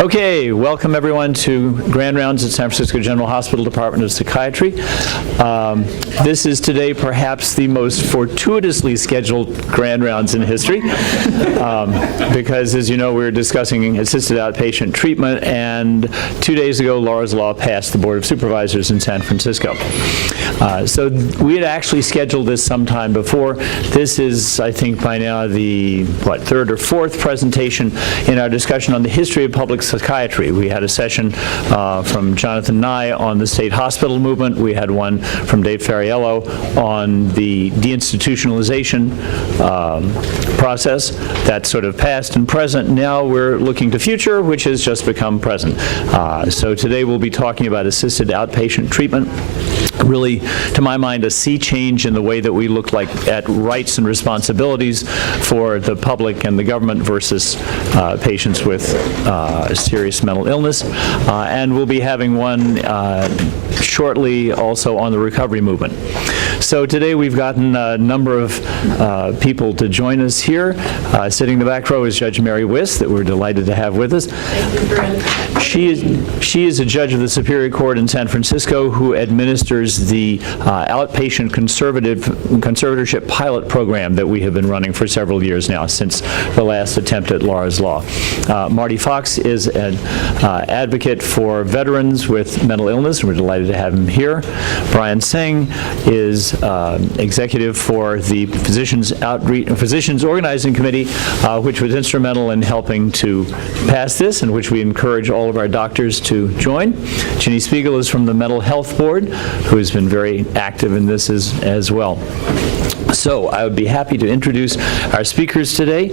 Okay, welcome everyone to Grand Rounds at San Francisco General Hospital Department of Psychiatry. This is today perhaps the most fortuitously scheduled Grand Rounds in history because, as you know, we're discussing assisted outpatient treatment, and 2 days ago Laura's Law passed the Board of Supervisors in San Francisco. So we had actually scheduled this sometime before. This is, I think, by now the, third or fourth presentation in our discussion on the history of public psychiatry. We had a session from Jonathan Nye on the state hospital movement. We had one from Dave Ferriello on the deinstitutionalization process. That's sort of past and present. Now we're looking to future, which has just become present. So today we'll be talking about assisted outpatient treatment. Really, to my mind, a sea change in the way that we look at rights and responsibilities for the public and the government versus patients with serious mental illness. And we'll be having one shortly also on the recovery movement. So today we've gotten a number of people to join us here. Sitting in the back row is Judge Mary Wiss, that we're delighted to have with us. She is a judge of the Superior Court in San Francisco who administers the outpatient conservatorship pilot program that we have been running for several years now, since the last attempt at Laura's Law. Marty Fox is an advocate for veterans with mental illness, and we're delighted to have him here. Brian Singh is executive for the Physicians Organizing Committee, which was instrumental in helping to pass this, and which we encourage all of our doctors to join. Ginny Spiegel is from the Mental Health Board, who has been very active in this as well. So I would be happy to introduce our speakers today.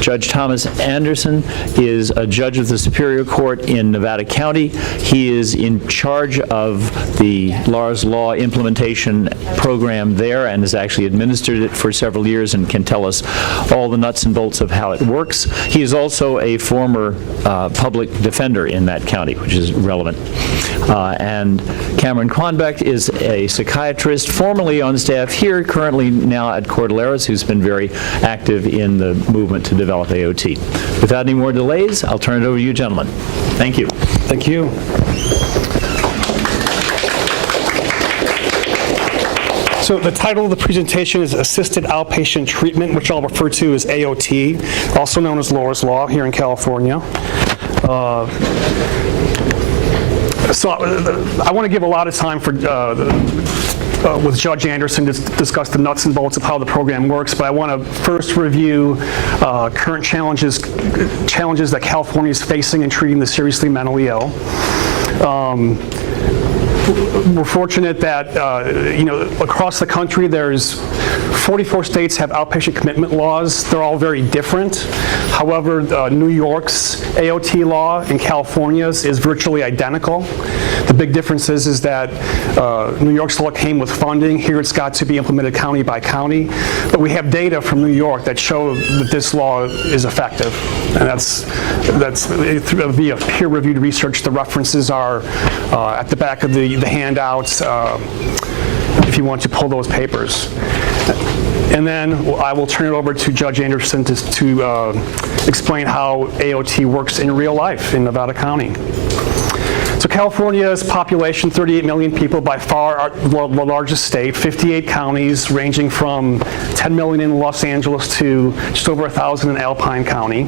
Judge Thomas Anderson is a judge of the Superior Court in Nevada County. He is in charge of the Laura's Law implementation program there and has actually administered it for several years and can tell us all the nuts and bolts of how it works. He is also a former public defender in that county, which is relevant. And Cameron Quanbeck is a psychiatrist formerly on staff here, currently now at Cordilleras, who's been very active in the movement to develop AOT. Without any more delays, I'll turn it over to you, gentlemen. Thank you. Thank you. So the title of the presentation is Assisted Outpatient Treatment, which I'll refer to as AOT, also known as Laura's Law here in California. So I want to give a lot of time for with Judge Anderson to discuss the nuts and bolts of how the program works, but I want to first review current challenges that California is facing in treating the seriously mentally ill. We're fortunate that across the country there's 44 states have outpatient commitment laws. They're all very different. However, New York's AOT law and California's is virtually identical. The big difference is that New York's law came with funding. Here it's got to be implemented county by county. But we have data from New York that show that this law is effective. And that's via peer-reviewed research. The references are at the back of the handouts if you want to pull those papers. And then I will turn it over to Judge Anderson to explain how AOT works in real life in Nevada County. So California's population, 38 million people, by far the largest state, 58 counties ranging from 10 million in Los Angeles to just over 1,000 in Alpine County.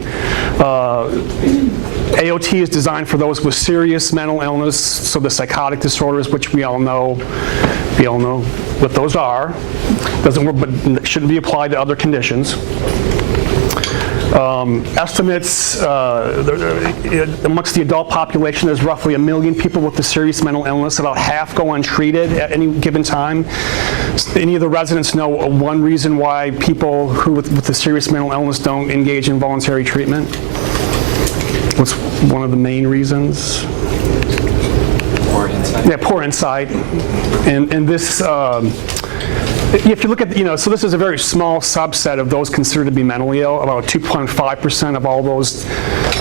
AOT is designed for those with serious mental illness, so the psychotic disorders, which we all know what those are. Doesn't work, but shouldn't be applied to other conditions. Estimates amongst the adult population, there's roughly 1 million people with the serious mental illness. About half go untreated at any given time. Any of the residents know one reason why people who with the serious mental illness don't engage in voluntary treatment? What's one of the main reasons? Poor insight. Yeah, poor insight. And this, if you look at, so this is a very small subset of those considered to be mentally ill. About 2.5% of all those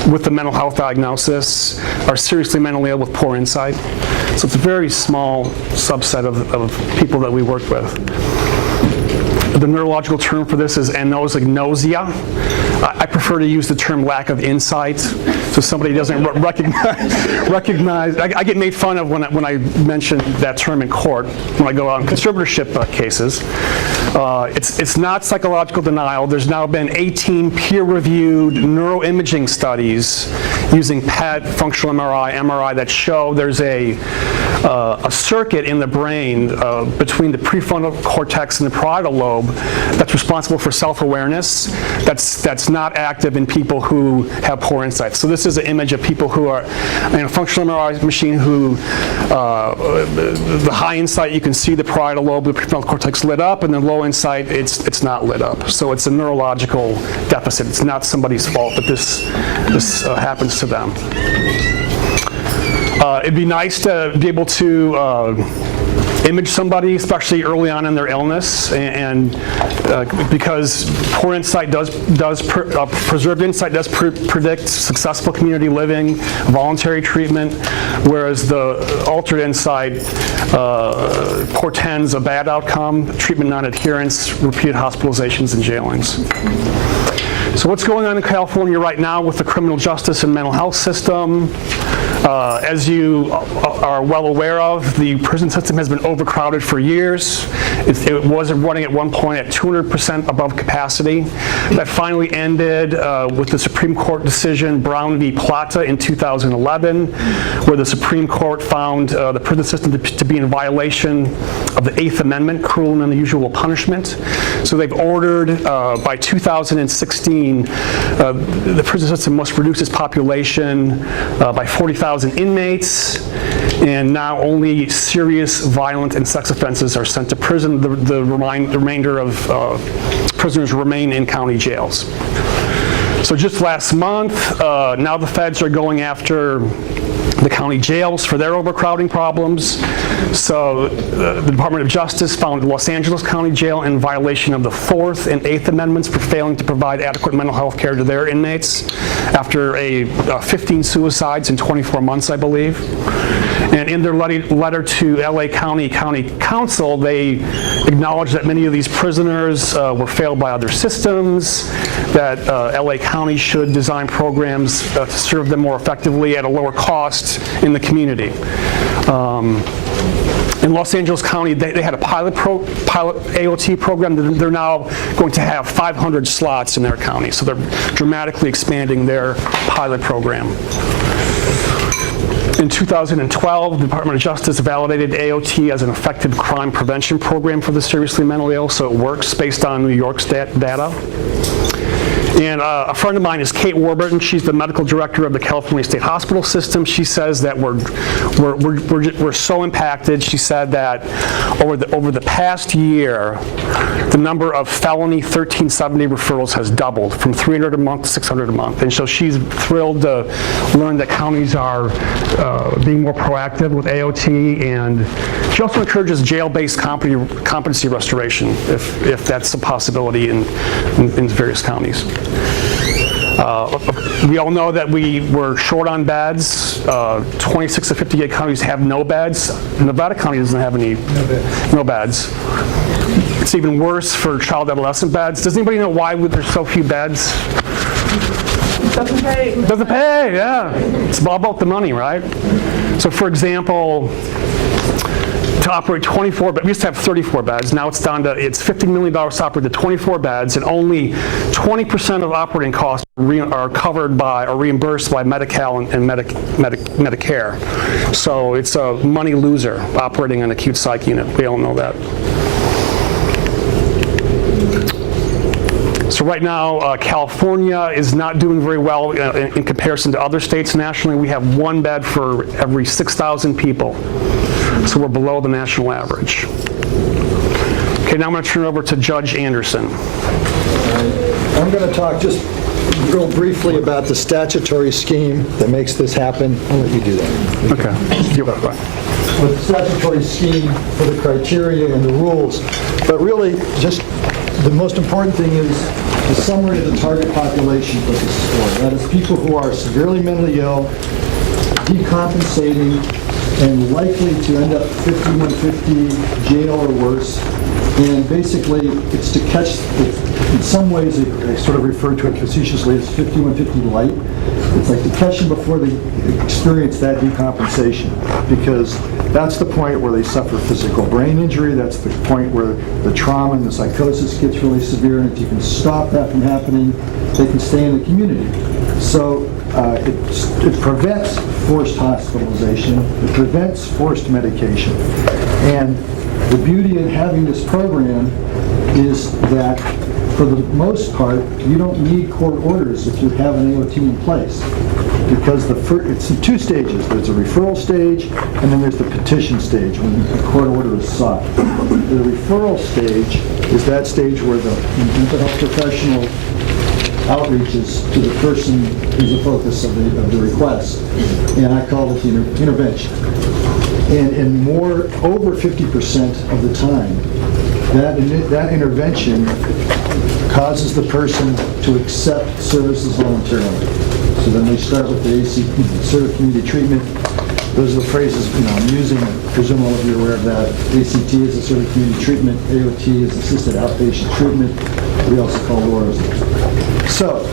with the mental health diagnosis are seriously mentally ill with poor insight. So it's a very small subset of people that we work with. The neurological term for this is anosognosia. I prefer to use the term lack of insight, so somebody doesn't recognize. I get made fun of when I mention that term in court when I go out in conservatorship cases. It's not psychological denial. There's now been 18 peer-reviewed neuroimaging studies using PET, functional MRI that show there's a circuit in the brain between the prefrontal cortex and the parietal lobe that's responsible for self-awareness that's not active in people who have poor insight. So this is an image of people who are in a functional MRI machine who the high insight, you can see the parietal lobe, the prefrontal cortex lit up, and then low insight, it's not lit up. So it's a neurological deficit. It's not somebody's fault that this happens to them. It'd be nice to be able to image somebody, especially early on in their illness, and because poor insight preserved insight does predict successful community living, voluntary treatment, whereas the altered insight portends a bad outcome, treatment non-adherence, repeated hospitalizations, and jailings. So what's going on in California right now with the criminal justice and mental health system? As you are well aware of, the prison system has been overcrowded for years. It was running at one point at 200% above capacity. That finally ended with the Supreme Court decision Brown v. Plata in 2011, where the Supreme Court found the prison system to be in violation of the Eighth Amendment, cruel and unusual punishment. So they've ordered by 2016, the prison system must reduce its population by 40,000 inmates, and now only serious violent and sex offenses are sent to prison. The remainder of prisoners remain in county jails. So just last month, now the feds are going after the county jails for their overcrowding problems. So the Department of Justice found Los Angeles County Jail in violation of the 4th and 8th Amendments for failing to provide adequate mental health care to their inmates after 15 suicides in 24 months, I believe. And in their letter to LA County Council, they acknowledged that many of these prisoners were failed by other systems, that LA County should design programs to serve them more effectively at a lower cost in the community. In Los Angeles County, they had a pilot AOT program. They're now going to have 500 slots in their county, so they're dramatically expanding their pilot program. In 2012, the Department of Justice validated AOT as an effective crime prevention program for the seriously mentally ill, so it works based on New York's data. And a friend of mine is Kate Warburton. She's the medical director of the California State Hospital System. She says that we're so impacted. She said that over the past year, the number of felony 1370 referrals has doubled from 300 a month to 600 a month. And so she's thrilled to learn that counties are being more proactive with AOT, and she also encourages jail-based competency restoration if that's a possibility in various counties. We all know that we were short on beds. 26 of 58 counties have no beds. Nevada County doesn't have no beds. It's even worse for child adolescent beds. Does anybody know why there's so few beds? Doesn't pay. Doesn't pay, yeah. It's all about the money, right? So for example, to operate 24 beds, we used to have 34 beds. Now it's down to, it's $50 million to operate the 24 beds, and only 20% of operating costs are covered by or reimbursed by Medi-Cal and Medicare. So it's a money loser operating an acute psych unit. We all know that. So right now, California is not doing very well in comparison to other states nationally. We have 1 bed for every 6,000 people. So we're below the national average. Okay, now I'm going to turn it over to Judge Anderson. I'm going to talk just real briefly about the statutory scheme that makes this happen. I'll let you do that. Okay. You're welcome. With the statutory scheme for the criteria and the rules. But really, just the most important thing is the summary of the target population for this score. That is people who are severely mentally ill, decompensating, and likely to end up 5150 jail or worse. And basically, it's to catch in some ways, they sort of refer to it facetiously as 5150 light. It's like depression before they experience that decompensation, because that's the point where they suffer physical brain injury. That's the point where the trauma and the psychosis gets really severe, and if you can stop that from happening, they can stay in the community. So it prevents forced hospitalization, it prevents forced medication. And the beauty of having this program is that, for the most part, you don't need court orders if you have an AOT in place, because it's in two stages. There's a referral stage, and then there's the petition stage when a court order is sought. The referral stage is that stage where the mental health professional outreaches to the person who's the focus of the request, and I call it the intervention. And in over 50% of the time, that intervention causes the person to accept services voluntarily. So then they start with the ACT, Assertive Community Treatment. Those are the phrases I'm using. I presume all of you are aware of that. ACT is Assertive Community Treatment. AOT is Assisted Outpatient Treatment. We also call LORAs. So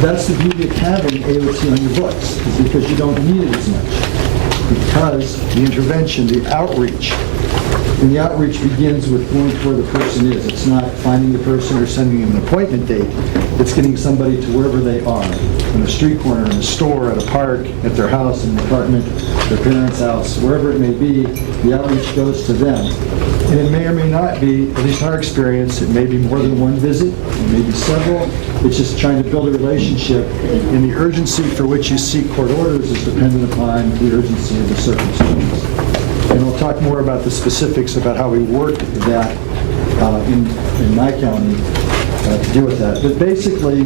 that's the beauty of having AOT on your books, is because you don't need it as much. Because the intervention, the outreach, and the outreach begins with going to where the person is. It's not finding the person or sending them an appointment date. It's getting somebody to wherever they are, in a street corner, in a store, at a park, at their house, in an apartment, their parents' house, wherever it may be. The outreach goes to them. And it may or may not be, at least in our experience, it may be more than one visit, it may be several. It's just trying to build a relationship, and the urgency for which you seek court orders is dependent upon the urgency of the circumstances. And I'll talk more about the specifics about how we work that in my county to deal with that. But basically,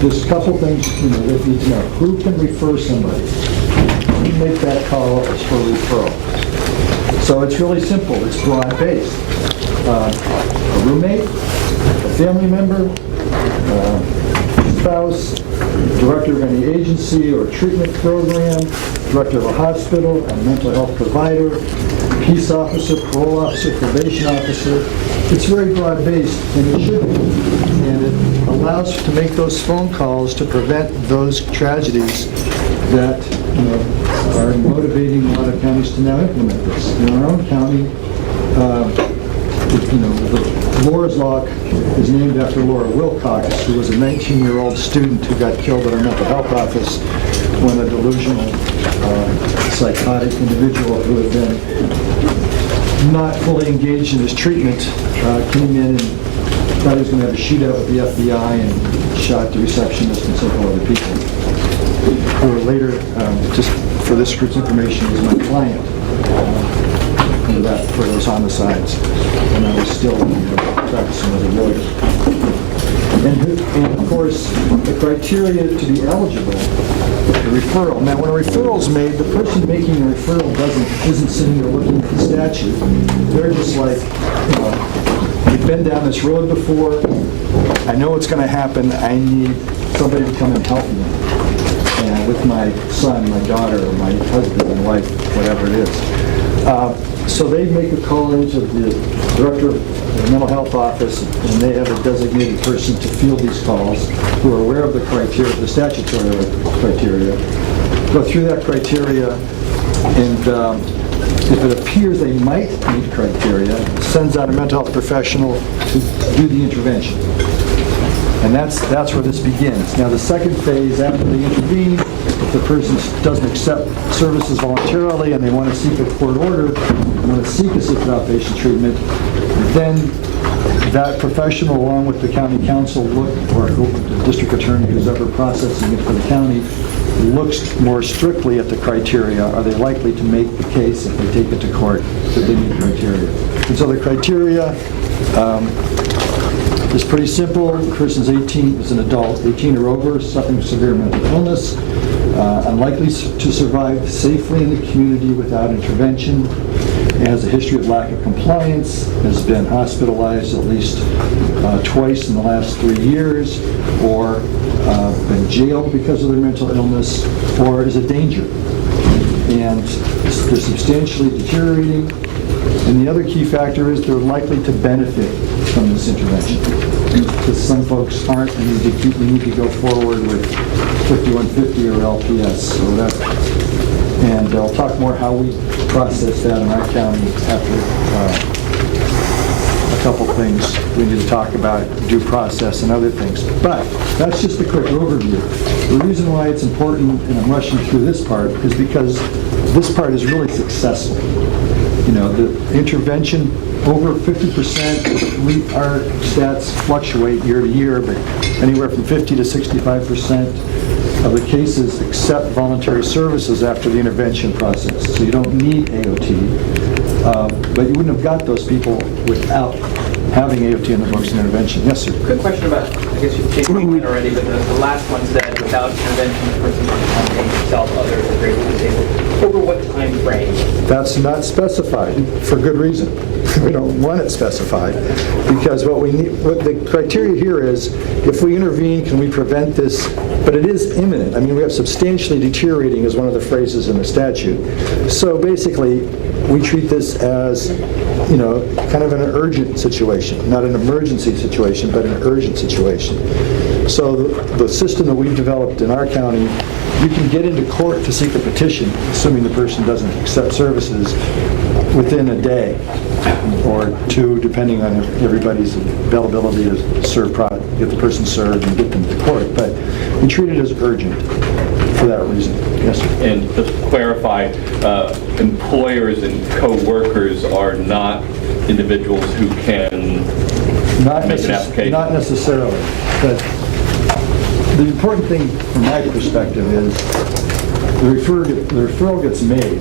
there's a couple things that you need to know. Who can refer somebody? Who can make that call for referral? So it's really simple. It's broad-based. A roommate, a family member, spouse, director of any agency or treatment program, director of a hospital, a mental health provider, peace officer, parole officer, probation officer. It's very broad-based, and it should be. And it allows to make those phone calls to prevent those tragedies that are motivating a lot of counties to now implement this. In our own county, Laura's Lock is named after Laura Wilcox, who was a 19-year-old student who got killed at our mental health office when a delusional, psychotic individual who had been not fully engaged in his treatment came in and thought he was going to have a shootout with the FBI and shot the receptionist and several other people, who were later, just for this group's information, was my client for those homicides when I was still practicing as a lawyer. And of course, the criteria to be eligible, the referral. Now, when a referral is made, the person making the referral isn't sitting there looking at the statute. They're just like, we've been down this road before. I know what's going to happen. I need somebody to come and help me. And with my son, my daughter, my husband, my wife, whatever it is. So they make a call into the director of the mental health office, and they have a designated person to field these calls who are aware of the criteria, the statutory criteria, go through that criteria, and if it appears they might meet criteria, sends out a mental health professional to do the intervention. And that's where this begins. Now, the second phase, after they intervene, if the person doesn't accept services voluntarily and they want to seek a court order, want to seek assisted outpatient treatment, then that professional, along with the county council, or the district attorney who's ever processing it for the county, looks more strictly at the criteria. Are they likely to make the case if they take it to court that they meet criteria? And so the criteria is pretty simple. The person's 18, is an adult, 18 or over, suffering from severe mental illness, unlikely to survive safely in the community without intervention, has a history of lack of compliance, has been hospitalized at least twice in the last 3 years, or been jailed because of their mental illness, or is a danger. And they're substantially deteriorating. And the other key factor is they're likely to benefit from this intervention. Because some folks aren't, and we need to go forward with 5150 or LPS. So that, and I'll talk more how we process that in our county after a couple things we need to talk about, due process and other things. But that's just a quick overview. The reason why it's important, and I'm rushing through this part, is because this part is really successful. You know, the intervention, over 50%, our stats fluctuate year to year, but anywhere from 50 to 65% of the cases accept voluntary services after the intervention process. So you don't need AOT, but you wouldn't have got those people without having AOT in the books and intervention. Yes, sir. Quick question about, I guess you've taken one already, but the last one said without intervention, the person can accommodate himself, others, or greatly disabled. Over what time frame? That's not specified for good reason. We don't want it specified because what we need, what the criteria here is, if we intervene, can we prevent this? But it is imminent. I mean, we have substantially deteriorating as one of the phrases in the statute. So basically, we treat this as, you know, kind of an urgent situation, not an emergency situation, but an urgent situation. So the system that we've developed in our county, you can get into court to seek a petition, assuming the person doesn't accept services, within a day or two, depending on everybody's availability to serve product, get the person served and get them to court. But we treat it as urgent for that reason. Yes, sir. And just to clarify, employers and co-workers are not individuals who can make an application? Not necessarily. But the important thing from my perspective is the referral gets made,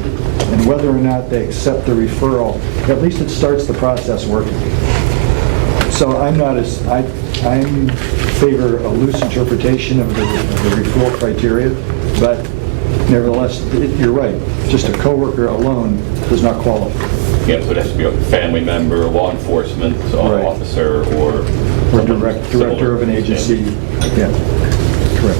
and whether or not they accept the referral, at least it starts the process working. So I'm favor a loose interpretation of the referral criteria, but nevertheless, you're right. Just a coworker alone does not qualify. Yeah, so it has to be a family member, a law enforcement Right. officer, or director of an agency. Yeah, correct.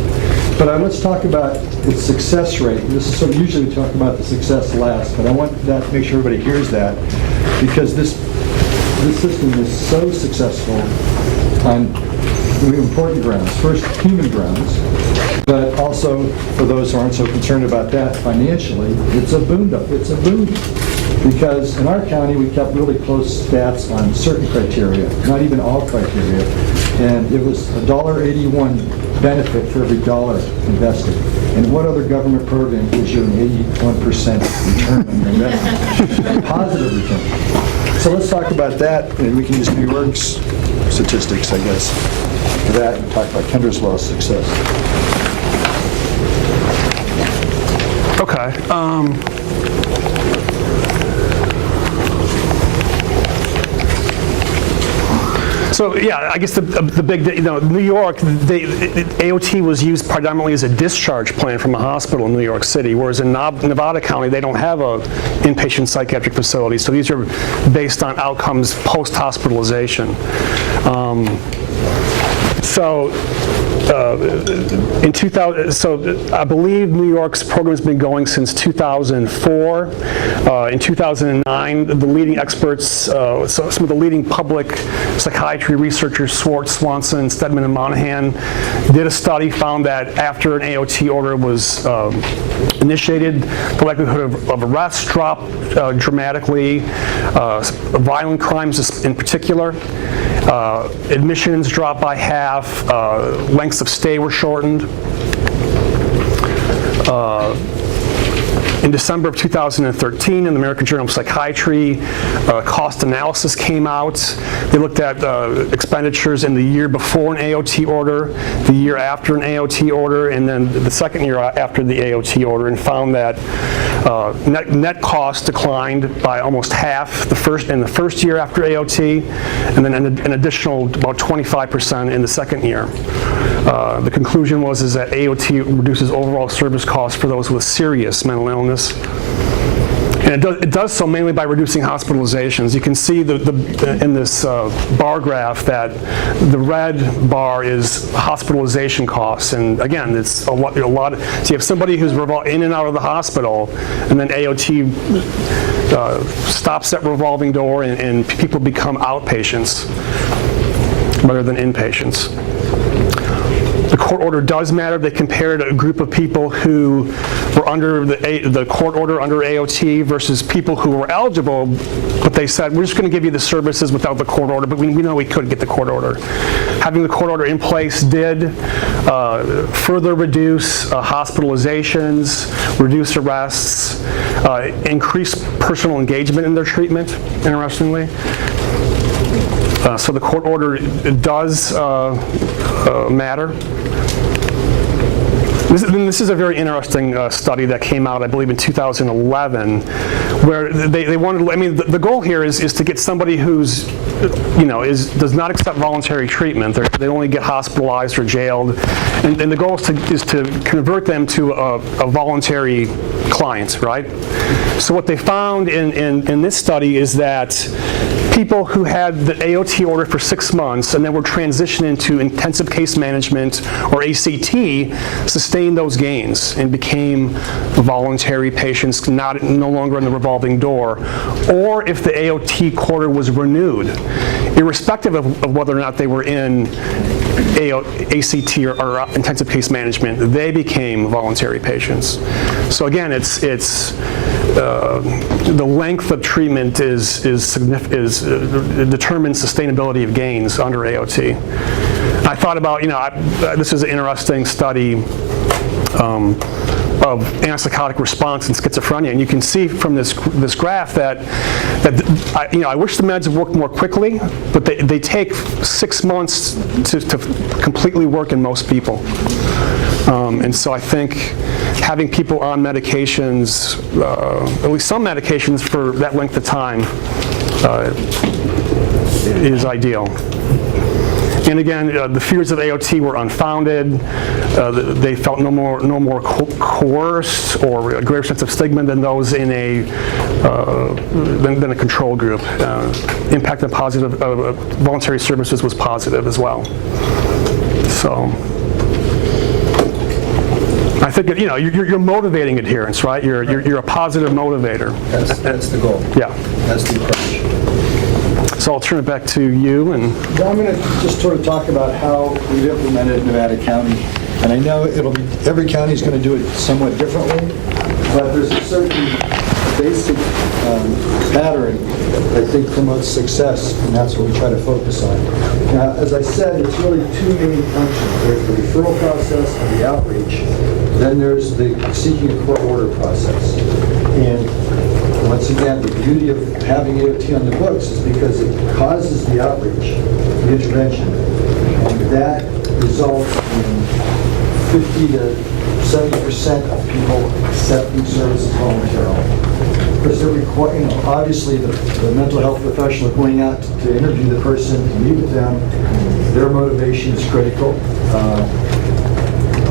But let's talk about the success rate. This is usually we talk about the success last, but I want that to make sure everybody hears that, because this system is so successful on really important grounds. First, human grounds, but also for those who aren't so concerned about that financially, it's a boon. Because in our county, we kept really close stats on certain criteria, not even all criteria, and it was $1.81 benefit for every dollar invested. And what other government program gives you an 81% return on your investment? Positive return. So let's talk about that, and we can use New York's statistics, I guess, for that, and talk about Kendra's Law's success. Okay. So yeah, I guess the big, New York, AOT was used predominantly as a discharge plan from a hospital in New York City, whereas in Nevada County, they don't have a inpatient psychiatric facility. So these are based on outcomes post-hospitalization. In 2000, so I believe New York's program has been going since 2004. In 2009, the leading experts, so some of the leading public psychiatry researchers, Swartz, Swanson, Stedman, and Monahan, did a study, found that after an AOT order was initiated, the likelihood of arrest dropped dramatically, violent crimes in particular. Admissions dropped by half, lengths of stay were shortened. In December of 2013, in the American Journal of Psychiatry, cost analysis came out. They looked at expenditures in the year before an AOT order, the year after an AOT order, and then the second year after the AOT order, and found that net costs declined by almost half in the first year after AOT, and then an additional about 25% in the second year. The conclusion was that AOT reduces overall service costs for those with serious mental illness. And it does so mainly by reducing hospitalizations. You can see in this bar graph that the red bar is hospitalization costs, and again, it's a lot. So you have somebody who's in and out of the hospital, and then AOT stops that revolving door, and people become outpatients. rather than inpatients. The court order does matter. They compared a group of people who were under the court order under AOT versus people who were eligible, but they said, we're just going to give you the services without the court order, but we know we could get the court order. Having the court order in place did further reduce hospitalizations, reduce arrests, increase personal engagement in their treatment, interestingly. So the court order does matter. This is a very interesting study that came out, I believe, in 2011, where they wanted, I mean, the goal here is to get somebody who's, does not accept voluntary treatment. They only get hospitalized or jailed. And the goal is to convert them to a voluntary client, right? So what they found in this study is that people who had the AOT order for 6 months and then were transitioned into intensive case management or ACT sustained those gains and became voluntary patients, no longer in the revolving door, or if the AOT quarter was renewed, irrespective of whether or not they were in ACT or intensive case management, they became voluntary patients. So again, it's the length of treatment determines sustainability of gains under AOT. I thought about, this is an interesting study of antipsychotic response in schizophrenia, and you can see from this graph that I wish the meds worked more quickly, but they take 6 months to completely work in most people. And so I think having people on medications, at least some medications for that length of time, is ideal. And again, the fears of AOT were unfounded. They felt no more coerced or a greater sense of stigma than those in than a control group. Impact on positive voluntary services was positive as well. So I think you're motivating adherence, right? You're a positive motivator. That's the goal. Yeah. That's the approach. So I'll turn it back to you. And Well, I'm going to just sort of talk about how we've implemented in Nevada County. And I know every county is going to do it somewhat differently, but there's a certain basic pattern that I think promotes success, and that's what we try to focus on. Now, as I said, it's really two main functions. There's the referral process and the outreach. Then there's the seeking a court order process. And once again, the beauty of having AOT on the books is because it causes the outreach, the intervention, and that results in 50 to 70% of people accepting services voluntarily. Because obviously the mental health professional going out to interview the person, to meet with them, their motivation is critical.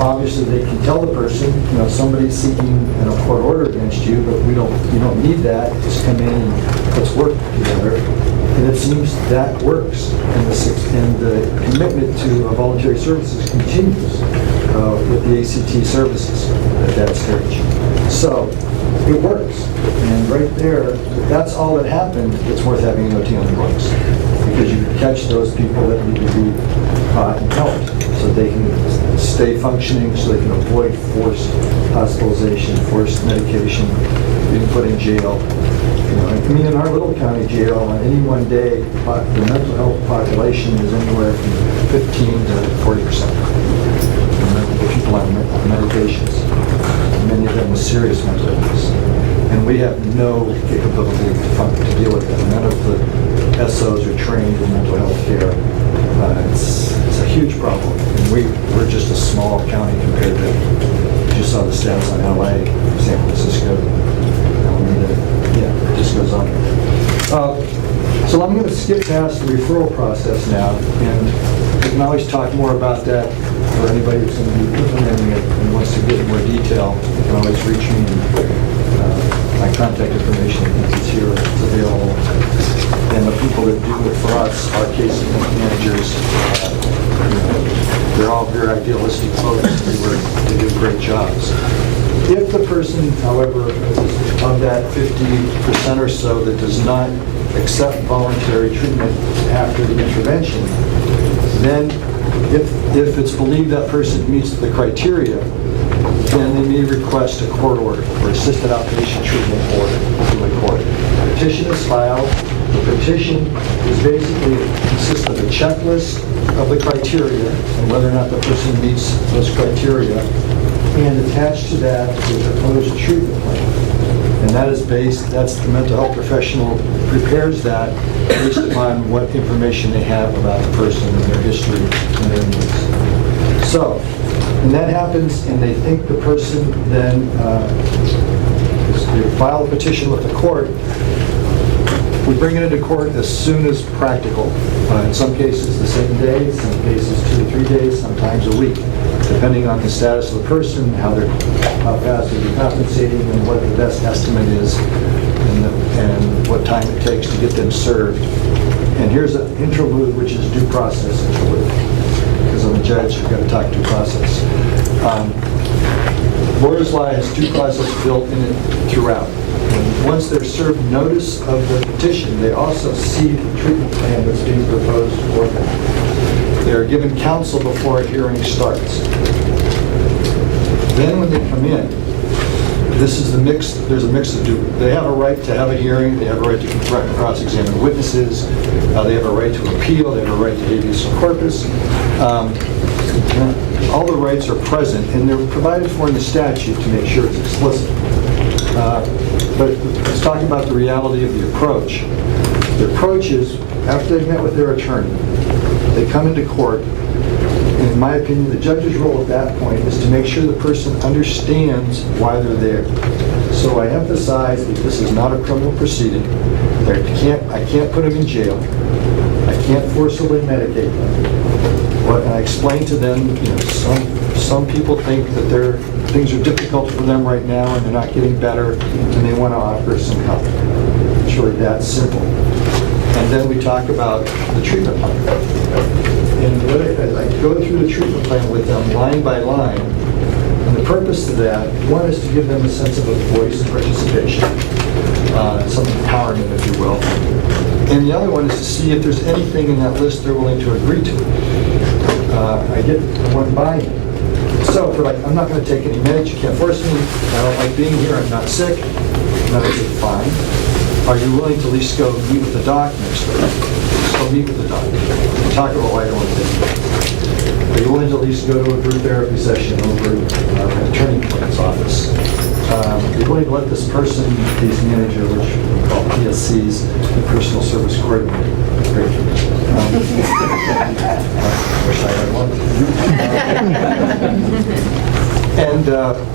Obviously, they can tell the person, somebody's seeking a court order against you, but you don't need that. Just come in and let's work together. And it seems that works, and the commitment to voluntary services continues with the ACT services at that stage. So it works, and right there, if that's all that happened, it's worth having an OT on the books, because you can catch those people that need to be caught and helped, so they can stay functioning, so they can avoid forced hospitalization, forced medication, being put in jail. In our little county jail, on any one day, the mental health population is anywhere from 15 to 40%. The people on medications, many of them with serious mental illness. And we have no capability to deal with them. None of the SOs are trained in mental health care. It's a huge problem. And we're just a small county compared to, you saw the stats on LA, San Francisco, Alameda. Yeah, it just goes on. So I'm going to skip past the referral process now, and we can always talk more about that for anybody who's going to be implementing it and wants to get in more detail. You can always reach me, and my contact information is here, it's available. And the people that do it for us, our case managers, they're all very idealistic folks. They do great jobs. If the person, however, of that 50% or so that does not accept voluntary treatment after the intervention, Then, if it's believed that person meets the criteria, then they may request a court order or assisted outpatient treatment order to a court. A petition is filed. The petition is basically consists of a checklist of the criteria and whether or not the person meets those criteria, and attached to that is a proposed treatment plan. And that is that's the mental health professional prepares that based upon what information they have about the person and their history and their needs. So, when that happens and they think the person then they file a petition with the court, we bring it into court as soon as practical. In some cases the same day, in some cases 2 to 3 days, sometimes a week, depending on the status of the person, how fast they're decompensating, and what the best estimate is, and what time it takes to get them served. And here's an interlude, which is due process interlude, because I'm a judge, I've got to talk due process. Lawyer's Law has due process built in it throughout. And once they're served notice of the petition, they also see the treatment plan that's being proposed for them. They're given counsel before a hearing starts. Then when they come in, this is the mix, there's a mix of they have a right to have a hearing, they have a right to confront and cross-examine witnesses, they have a right to appeal, they have a right to habeas corpus. All the rights are present, and they're provided for in the statute to make sure it's explicit. But let's talk about the reality of the approach. The approach is, after they've met with their attorney, they come into court, and in my opinion, the judge's role at that point is to make sure the person understands why they're there. So I emphasize that this is not a criminal proceeding. I can't put them in jail. I can't forcibly medicate them. And I explain to them, some people think that things are difficult for them right now and they're not getting better, and they want to offer some help. It's really that simple. And then we talk about the treatment plan. And I go through the treatment plan with them line by line. And the purpose of that, one is to give them a sense of a voice and participation, some empowerment, if you will. And the other one is to see if there's anything in that list they're willing to agree to. I want buy-in. So if they're like, I'm not going to take any meds, you can't force me, I don't like being here, I'm not sick, and I say, fine. Are you willing to at least go meet with the doc next week? Just go meet with the doc. Talk about why I don't want to take meds. Are you willing to at least go to a group therapy session over at an attorney clinic's office? Are you willing to let this person, case manager, which we call PSCs, the personal service coordinator, great. Wish I had one. And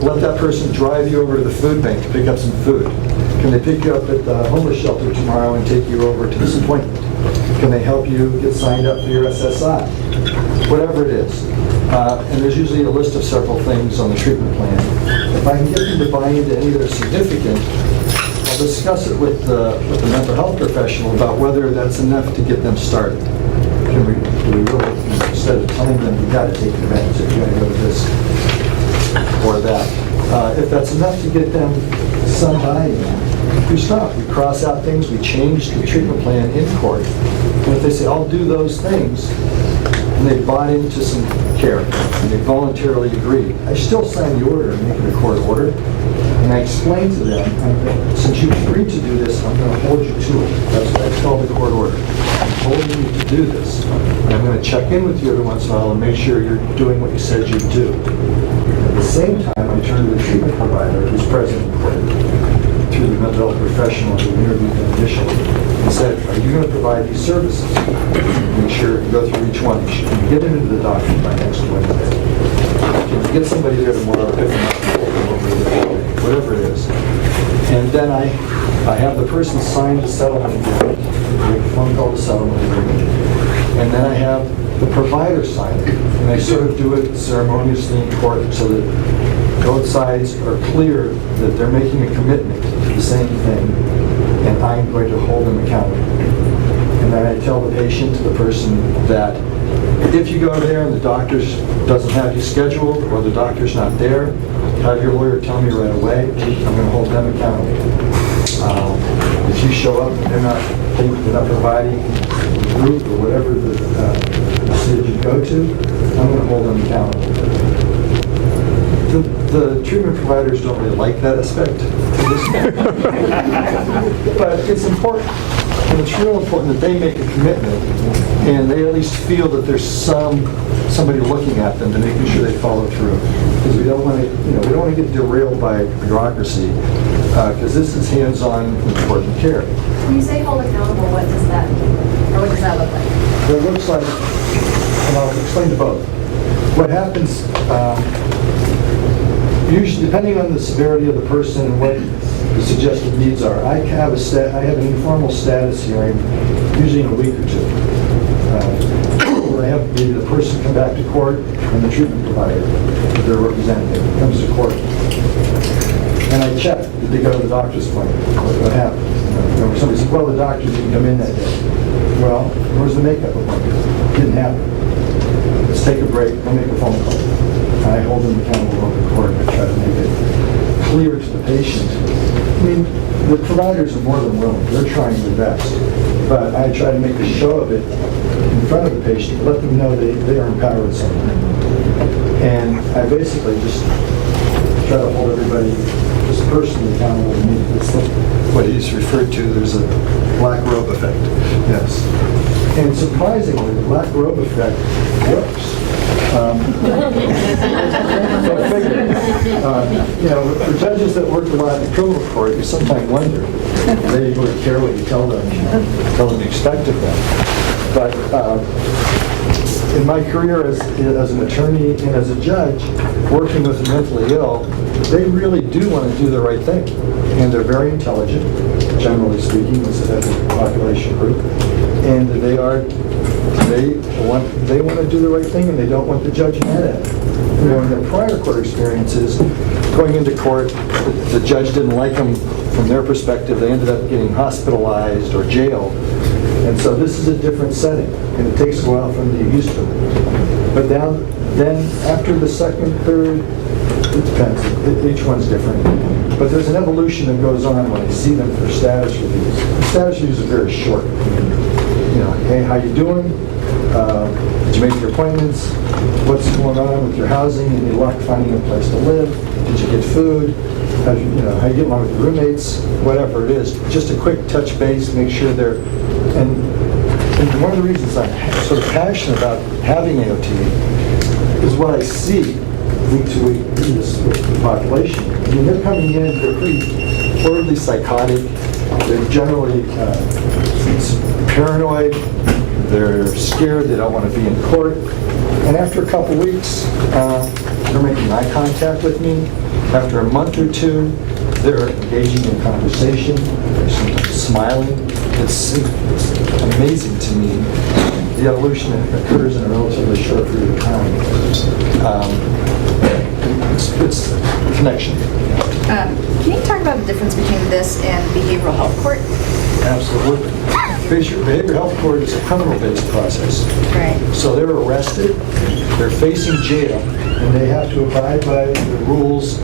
let that person drive you over to the food bank to pick up some food. Can they pick you up at the homeless shelter tomorrow and take you over to this appointment? Can they help you get signed up for your SSI? Whatever it is. And there's usually a list of several things on the treatment plan. If I can get them to buy into any that are significant, I'll discuss it with the mental health professional about whether that's enough to get them started. Do we really, instead of telling them, you got to take your meds, you got to go to this or that. If that's enough to get them some buy-in, we stop. We cross out things, we change the treatment plan in court. And if they say, I'll do those things, and they bought into some care, and they voluntarily agreed, I still sign the order and make it a court order. And I explain to them, since you agreed to do this, I'm going to hold you to it. That's called the court order. I'm holding you to do this. And I'm going to check in with you every once in a while and make sure you're doing what you said you'd do. At the same time, I turn to the treatment provider who's present in court, through the mental health professional who interviewed them initially, and said, are you going to provide these services? Make sure you go through each one. Can you get them into the doctor by next Wednesday? Can you get somebody there tomorrow, pick them up, over the day, whatever it is. And then I have the person sign the settlement agreement, make a phone call to settlement agreement, and then I have the provider sign it. And I sort of do it ceremoniously in court so that both sides are clear that they're making a commitment to the same thing, and I'm going to hold them accountable. And then I tell the patient, the person, that if you go there and the doctor doesn't have you scheduled or the doctor's not there, have your lawyer tell me right away. I'm going to hold them accountable. If you show up and they're not providing the group or whatever decision go to, I'm going to hold them accountable. The treatment providers don't really like that aspect. But it's important, and it's real important that they make a commitment, and they at least feel that there's somebody looking at them to making sure they follow through. Because we don't want to, we don't want to get derailed by bureaucracy, because this is hands-on, important care. When you say hold accountable, what does that look like? It looks like, and I'll explain to both. What happens, usually depending on the severity of the person and what the suggested needs are, I have an informal status hearing, usually in a week or two. Where I have maybe the person come back to court and the treatment provider, their representative, comes to court. And I check, did they go to the doctor's appointment? What happened? Somebody said, well, the doctor didn't come in that day. Well, where's the makeup appointment? Didn't happen. Let's take a break, we'll make a phone call. I hold them accountable over the court and I try to make it clear to the patient. I mean, the providers are more than willing, they're trying their best. But I try to make a show of it in front of the patient, let them know they are empowered somewhere. And I basically just try to hold everybody just personally accountable to me. It's what he's referred to, there's a black robe effect. Yes. And surprisingly, the black robe effect works. Go figure. For judges that work a lot in the criminal court, you sometimes wonder, they really care what you tell them to expect of them. But in my career as an attorney and as a judge, working with the mentally ill, they really do want to do the right thing. And they're very intelligent, generally speaking, as a population group. And they want to do the right thing, and they don't want the judge mad at it. In their prior court experiences, going into court, the judge didn't like them from their perspective. They ended up getting hospitalized or jailed. And so this is a different setting, and it takes a while for them to get used to it. But then after the second, third, it depends. Each one's different. But there's an evolution that goes on when I see them for status reviews. The status reviews are very short. Hey, how you doing? Did you make your appointments? What's going on with your housing? Any luck finding a place to live? Did you get food? How you get along with your roommates? Whatever it is, just a quick touch base, make sure they're. And one of the reasons I'm sort of passionate about having AOT is what I see week to week in this population. I mean, they're coming in, they're pretty horribly psychotic. They're generally paranoid. They're scared. They don't want to be in court. And after a couple weeks, they're making eye contact with me. After a month or two, they're engaging in conversation. They're sometimes smiling. It's amazing to me the evolution that occurs in a relatively short period of time. It's a connection. Can you talk about the difference between this and behavioral health court? Absolutely. Behavioral health court is a criminal-based process. Right. So they're arrested, they're facing jail, and they have to abide by the rules,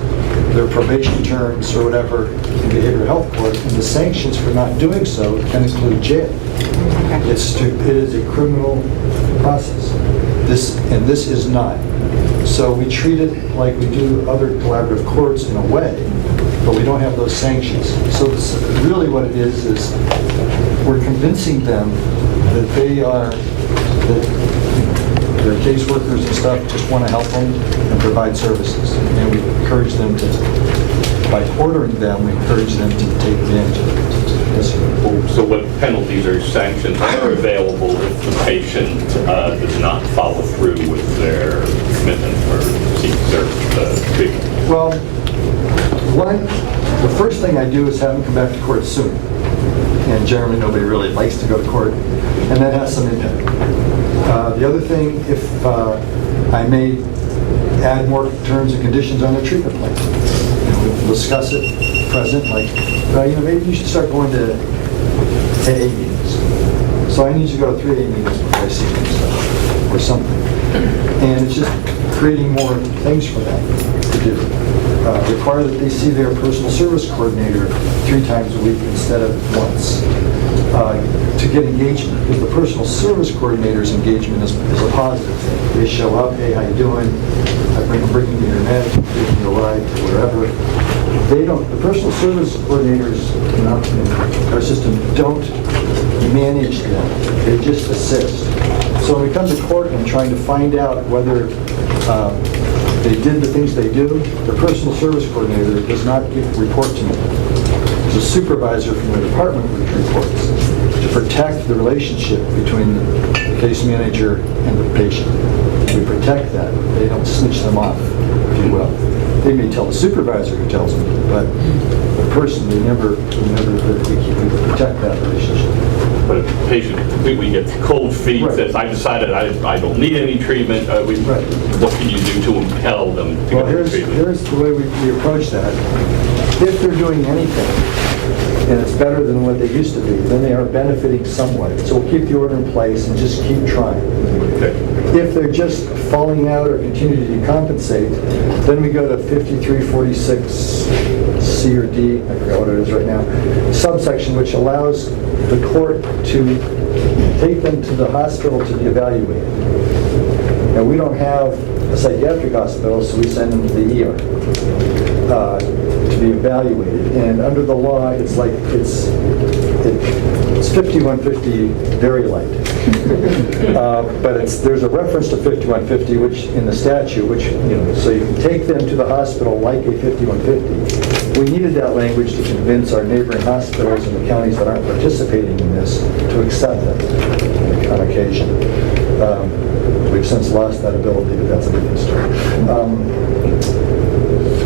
their probation terms, or whatever in behavioral health court. And the sanctions for not doing so can include jail. Okay. It is a criminal process. This is not. So we treat it like we do other collaborative courts in a way, but we don't have those sanctions. So really what it is we're convincing them that they're caseworkers and stuff, just want to help them and provide services. And we encourage them to, by ordering them, we encourage them to take advantage of it. Yes, sir. So what penalties or sanctions are available if the patient does not follow through with their commitment or seek their treatment? Well, the first thing I do is have them come back to court soon. And generally nobody really likes to go to court, and that has some impact. The other thing, if I may add more terms and conditions on the treatment plan. We'll discuss it present, like, maybe you should start going to AA meetings. So I need you to go to 3 AA meetings before I see you stuff, or something. And it's just creating more things for them to do. Require that they see their personal service coordinator 3 times a week instead of once. to get engagement, because the personal service coordinator's engagement is a positive thing. They show up, hey, how you doing? I'm bringing you your meds, taking you a ride to wherever. They don't, the personal service coordinators in our system don't manage them. They just assist. So when we come to court and trying to find out whether they did the things they do, the personal service coordinator does not report to me. There's a supervisor from the department which reports to protect the relationship between the case manager and the patient. We protect that. They don't snitch them off, if you will. They may tell the supervisor who tells me, but the person, we protect that relationship. But if the patient completely gets cold feet, Right. says, I decided I don't need any treatment, Right. what can you do to impel them to Well, get the treatment? here's the way we approach that. If they're doing anything, and it's better than what they used to be, then they are benefiting somewhat. So we'll keep the order in place and just keep trying. Okay. If they're just falling out or continue to decompensate, then we go to 5346 C or D, I forgot what it is right now, subsection which allows the court to take them to the hospital to be evaluated. Now, we don't have a psychiatric hospital, so we send them to the ER to be evaluated. And under the law, it's 5150 very light. But there's a reference to 5150, which in the statute, which, so you can take them to the hospital like a 5150. We needed that language to convince our neighboring hospitals and the counties that aren't participating in this to accept them on occasion. We've since lost that ability, but that's a different story.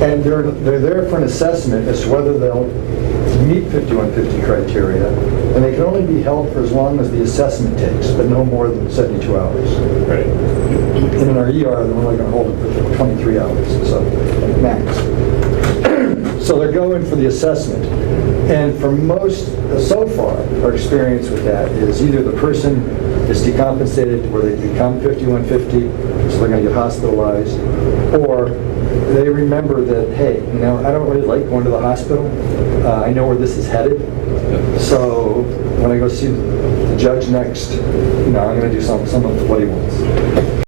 And they're there for an assessment as to whether they'll meet 5150 criteria, and they can only be held for as long as the assessment takes, but no more than 72 hours. Right. And in our ER, they're only going to hold it for 23 hours, so max. So they're going for the assessment. And for most, so far, our experience with that is either the person is decompensated where they become 5150, so they're going to get hospitalized, or they remember that, hey, I don't really like going to the hospital. I know where this is headed. So when I go see the judge next, I'm going to do some of what he wants.